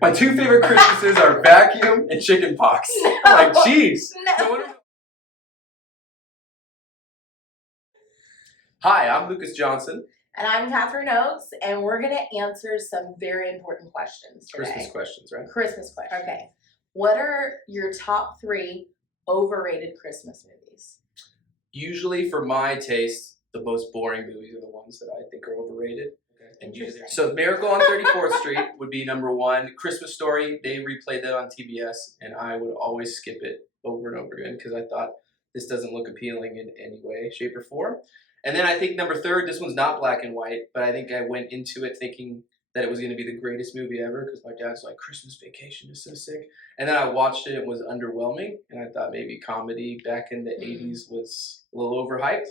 My two favorite Christmases are vacuum and chicken pox. Like, jeez. No. Hi, I'm Lucas Johnson. And I'm Catherine Oakes, and we're going to answer some very important questions today. Christmas questions, right? Christmas questions. Okay. What are your top 3 overrated Christmas movies? Usually, for my taste, the most boring movies are the ones that I think are overrated. Interesting. So Miracle on 34th Street would be number 1. Christmas Story, they replayed that on TBS, and I would always skip it over and over again because I thought this doesn't look appealing in any way, shape, or form. And then I think number 3, this one's not black and white, but I think I went into it thinking that it was going to be the greatest movie ever because my dad's like, Christmas Vacation is so sick. And then I watched it, it was underwhelming, and I thought maybe comedy back in the 80s was a little overhyped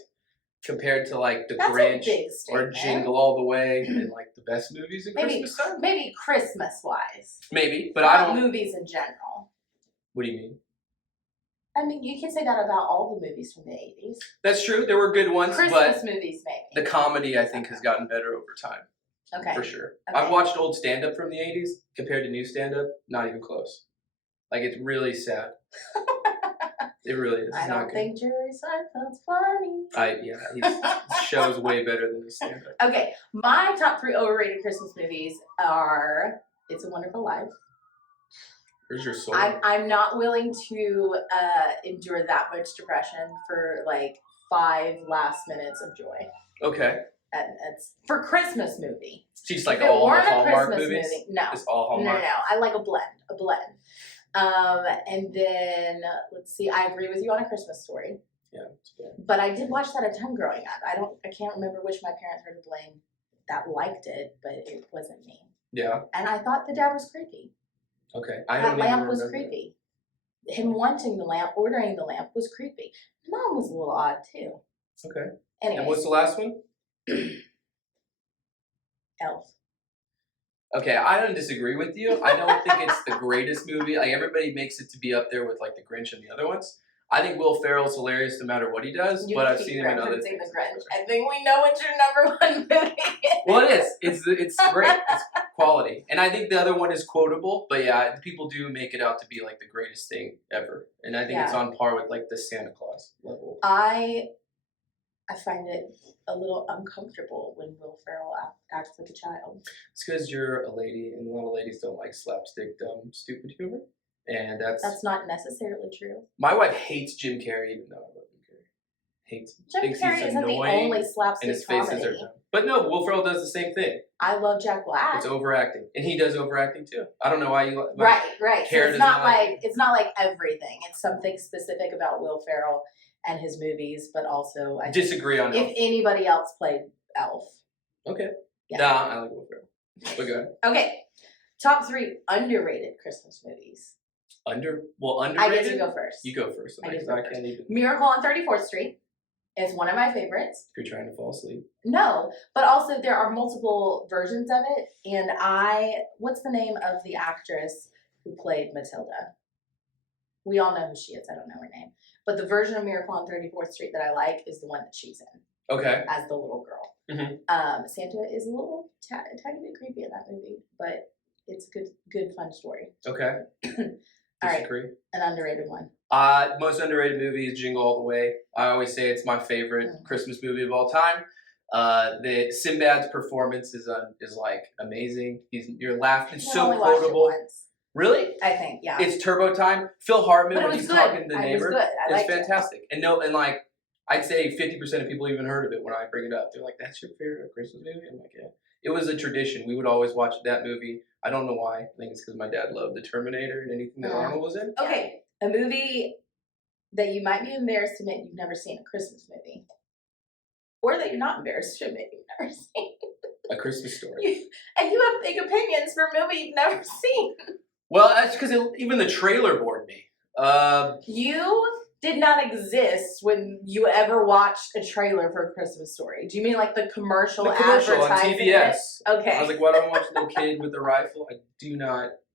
compared to like The Grinch or Jingle All the Way and like the best movies in Christmas time. Maybe Christmas-wise. Maybe, but not I don't... movies in general. What do you mean? I mean, you can say that about all the movies from the 80s. That's true. There were good ones, Christmas but movies, maybe. the comedy, I think, has gotten better over time. Okay. For sure. Okay. I've watched old stand-up from the 80s compared to new stand-up. Not even close. Like, it's really sad. It really is. I don't think Jerry Seinfeld's funny. His show's way better than his stand-up. Okay, my top 3 overrated Christmas movies are It's a Wonderful Life. Where's your soul? I'm not willing to endure that much depression for like 5 last minutes of joy. Okay. It's for Christmas movie. She's like all the Hallmark movies? No. It's all Hallmark? No. I like a blend. And then, let's see, I agree with you on A Christmas Story. Yeah, it's good. But I did watch that a ton growing up. I can't remember which my parents were to blame that liked it, but it wasn't me. Yeah. And I thought the dad was creepy. Okay. That lamp was creepy. Him wanting the lamp, ordering the lamp was creepy. Mom was a little odd too. Okay. Anyway. And what's the last one? Elf. Okay, I don't disagree with you. I don't think it's the greatest movie. Like, everybody makes it to be up there with like The Grinch and the other ones. I think Will Ferrell's hilarious no matter what he does, but I've seen him in other things. The Grinch. I think we know what your number 1 movie is. Well, it is. It's great. It's quality. And I think the other one is quotable, but yeah, people do make it out to be like the greatest thing ever. And I think it's on par with like the Santa Claus level. I find it a little uncomfortable when Will Ferrell acts like a child. It's because you're a lady, and a lot of ladies don't like slapstick, dumb, stupid humor. And that's not necessarily true. My wife hates Jim Carrey, even though I love Jim Carrey. Hates him. Jim Carrey isn't the only slapstick and his faces comedy. are dumb. But no, Will Ferrell does the same thing. I love Jack Black. It's overacting, and he does overacting too. I don't know why you right. So it's not like everything. It's something specific about Will Ferrell and his movies, but also I disagree on if anybody else played Elf. Okay. Yeah. Nah, I like Will Ferrell. But go ahead. Okay. Top 3 underrated Christmas movies. Underrated? I get to go first. You go first. I can't even. Miracle on 34th Street is one of my favorites. If you're trying to fall asleep. No, but also there are multiple versions of it, and what's the name of the actress who played Matilda? We all know who she is. I don't know her name. But the version of Miracle on 34th Street that I like is the one that she's in. Okay. As the little girl. Mm-hmm. Santa is a little tiny bit creepy in that movie, but it's a good fun story. Okay. All Disagree. right, an underrated one. Most underrated movie is Jingle All the Way. I always say it's my favorite Christmas movie of all time. The Sinbad's performance is like amazing. You're laughing. It's so quotable. Really? I think, yeah. It's Turbo Time. Phil Hartman when he's talking to the neighbor. It's fantastic. And like I'd say 50% of people even heard of it when I bring it up. They're like, "That's your favorite Christmas movie?" I'm like, "Yeah." It was a tradition. We would always watch that movie. I don't know why. I think it's because my dad loved The Terminator and anything that Arnold was in. Okay, a movie that you might be embarrassed to admit you've never seen, a Christmas movie. Or that you're not embarrassed to admit you've never seen. A Christmas Story. And you have big opinions for a movie you've never seen. Well, that's because even the trailer bored me. You did not exist when you ever watched a trailer for A Christmas Story. Do you mean like the commercial advertising? On TBS. Okay. I was like, why don't I watch the kid with the rifle?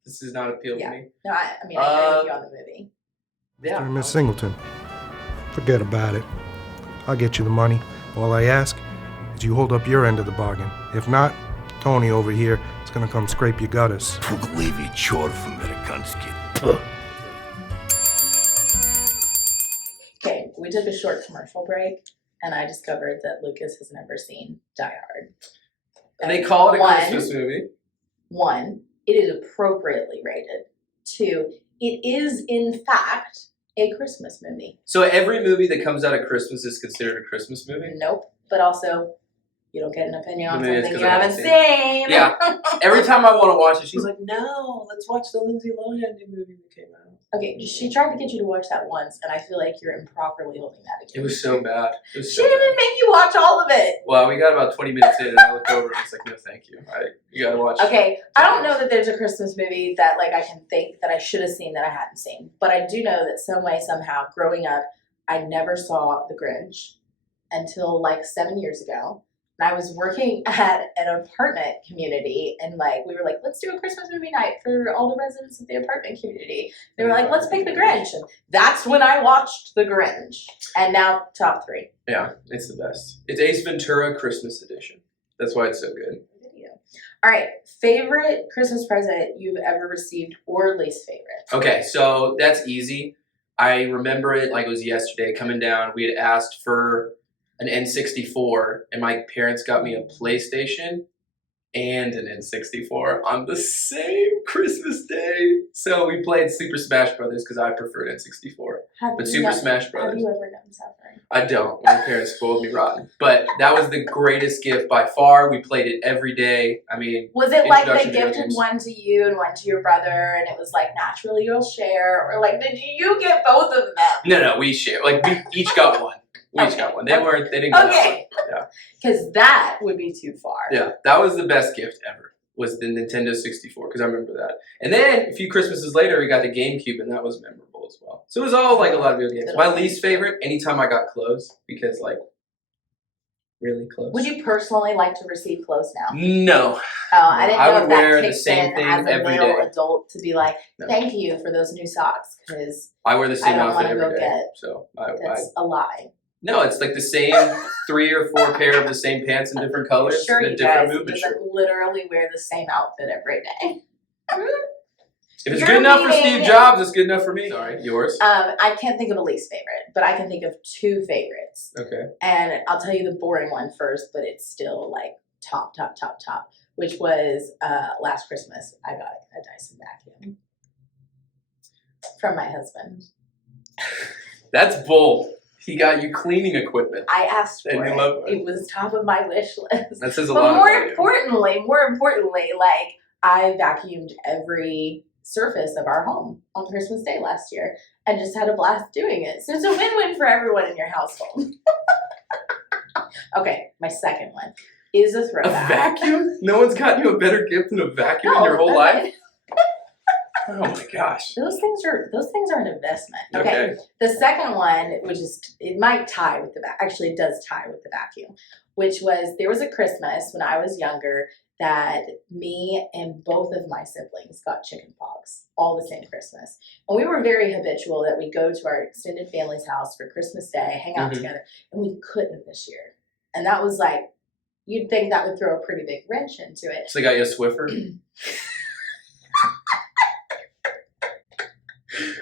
This does not appeal to me. No, I agree with you on the movie. Yeah. Miss Singleton, forget about it. I'll get you the money. All I ask is you hold up your end of the bargain. If not, Tony over here is gonna come scrape your gutters. Çok levi çorf Amerikanski. Okay, we took a short commercial break, and I discovered that Lucas has never seen Die Hard. And they call it a One, Christmas movie. 1, it is appropriately rated. 2, it is in fact a Christmas movie. So every movie that comes out at Christmas is considered a Christmas movie? Nope, but also you don't get an opinion on Maybe it's something 'cause you I haven't haven't seen. Yeah. Every time I want to watch it, she's like, no, let's watch the Lindsay Lohan new movie that came out. Okay, she tried to get you to watch that once, and I feel like you're improperly holding that against It was so bad. It was She so didn't bad. even make you watch all of it. Well, we got about 20 minutes in, and I looked over and it's like, no, thank you. You gotta watch. Okay, I don't know that there's a Christmas movie that like I can think that I should have seen that I hadn't seen, but I do know that some way, somehow, growing up, I never saw The Grinch until like 7 years ago. And I was working at an apartment community, and like we were like, let's do a Christmas movie night for all the residents of the apartment community. They were like, let's pick The Grinch, and that's when I watched The Grinch. And now top 3. Yeah, it's the best. It's Ace Ventura Christmas Edition. That's why it's so good. All right, favorite Christmas present you've ever received or least favorite? Okay, so that's easy. I remember it like it was yesterday. Coming down, we had asked for an N64, and my parents got me a PlayStation and an N64 on the same Christmas day. So we played Super Smash Brothers because I preferred N64. But Super Smash Have Brothers, you ever known suffering? I don't. My parents spoiled me rotten. But that was the greatest gift by far. We played it every day. I mean, Was it like they introduction to video gifted games. one to you and one to your brother, and it was like naturally you'll share, or like did you get both of them? No, we share. Like we each got one. We each got one. They didn't go that Okay. Yeah. Because that would be too far. Yeah, that was the best gift ever, was the Nintendo 64, because I remember that. And then a few Christmases later, we got the GameCube, and that was memorable as well. So it was all like a lot of video games. My least favorite, anytime I got clothes, because like, really close. Would you personally like to receive clothes now? No. Oh, I didn't I know would if that wear the kicks same in thing as a every male day. adult to be like, No. thank you for those new socks, because I wear the same don't outfit wanna every go day. get- So that's a lie. no, it's like the same 3 or 4 pair of the same pants in different colors Sure, and a you different guys movement just like shirt. literally wear the same outfit every day. If it's You're good enough for meaning- Steve Jobs, it's good enough for me. Sorry, yours? I can't think of a least favorite, but I can think of 2 favorites. Okay. And I'll tell you the boring one first, but it's still like top, which was last Christmas. I got a Dyson vacuum from my husband. That's bold. He got you cleaning equipment. I asked And for you it. love it. It was top of my wish list. That says a But lot more about you. importantly, like I vacuumed every surface of our home on Christmas Day last year and just had a blast doing it. So it's a win-win for everyone in your household. Okay, my second one is a A throwback. vacuum? No one's gotten you a better gift than a vacuum in your whole life? Oh my gosh. Those things are an investment. Okay. The second one, which is it might tie with the actually it does tie with the vacuum, which was there was a Christmas when I was younger that me and both of my siblings got chicken pox all the same Christmas. And we were very habitual that we go to our extended family's house for Christmas Day, hang out together, and we couldn't this year. And that was like, you'd think that would throw a pretty big wrench into it. So they got you a Swiffer?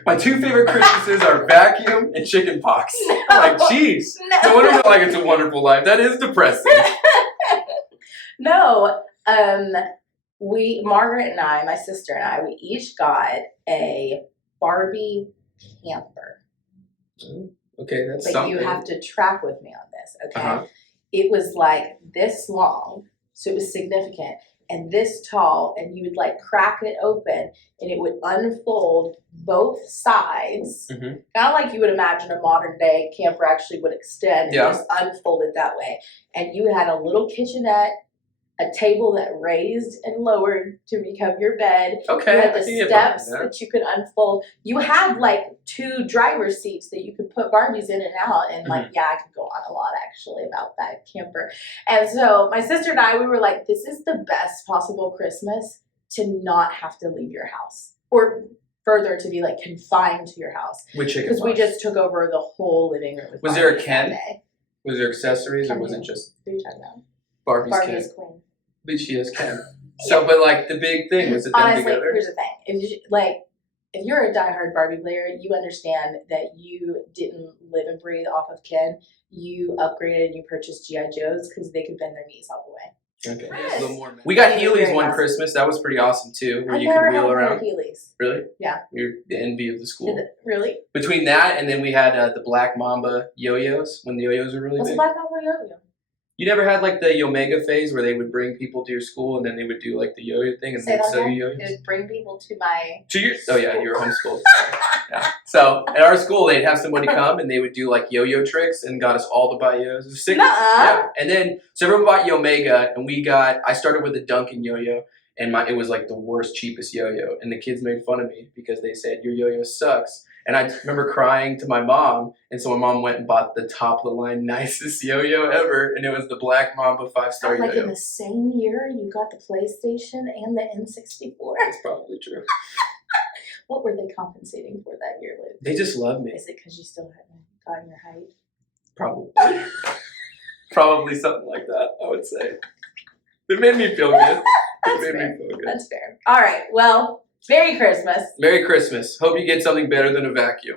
My 2 favorite Christmases are vacuum and chicken pox. Like, jeez. No wonder they're like, it's a wonderful life. That is depressing. No, Margaret and I, my sister and I, we each got a Barbie camper. Okay, that's But something. you have to track with me on this, okay? Uh-huh. It was like this long, so it was significant, and this tall, and you would like crack it open, and it would unfold both sides, Mhm. kind of like you would imagine a modern day camper actually would extend and Yeah. just unfold it that way. And you had a little kitchenette, a table that raised and lowered to become your bed. Okay, You had I the can get behind steps that. that you could unfold. You had like 2 driver's seats that you could put Barbies in and out. And like, yeah, I could go on a lot actually about that camper. And so my sister and I, we were like, this is the best possible Christmas to not have to leave your house. Or further to be like confined to your house. With chicken Because we pox. just took over the whole living room. With Was there a Barbies Ken? that day. Was there accessories or Ken was it Ken. just What are you talking about? Barbie's Barbie Ken? is queen. But she has Ken. So, but like the big thing was it them Honestly, together. here's the thing: if you're a diehard Barbie player, you understand that you didn't live and breathe off of Ken. You upgraded and you purchased GI Joes because they could bend their knees all the way. Okay. Yes. A little more. We got It was Heelys very one awesome. Christmas. That was pretty awesome too, where I you could never wheel had around. Heelys. Really? Yeah. You're the envy of the school. Really? Between that and then we had the Black Mamba yo-yos when the yo-yos were really What's a big. Black Mamba yo-yo? You never had like the Yomega phase where they would bring people to your school and then they would do like the yo-yo thing and Say they'd that sell again? you It yo-yos. would bring people to my. To your you were homeschooled. Yeah. So at our school they'd have somebody come and they would do like yo-yo tricks and got us all to buy yo-yos. It was sick. Nuh-uh. Yeah. And then so everyone bought Yomega and I started with a Duncan yo-yo and it was like the worst, cheapest yo-yo. And the kids made fun of me because they said your yo-yo sucks. And I remember crying to my mom, and so my mom went and bought the top of the line nicest yo-yo ever, and it was the Black Mamba 5-star Like yo-yo. in the same year, you got the PlayStation and the N64. That's probably true. What were they compensating for that year, Luke? They just love me. Is it because you still haven't gotten your height? Probably. Probably something like that, I would say. It made me feel good. That's It made fair. me feel good. That's fair. All right. Well, Merry Christmas. Merry Christmas. Hope you get something better than a vacuum.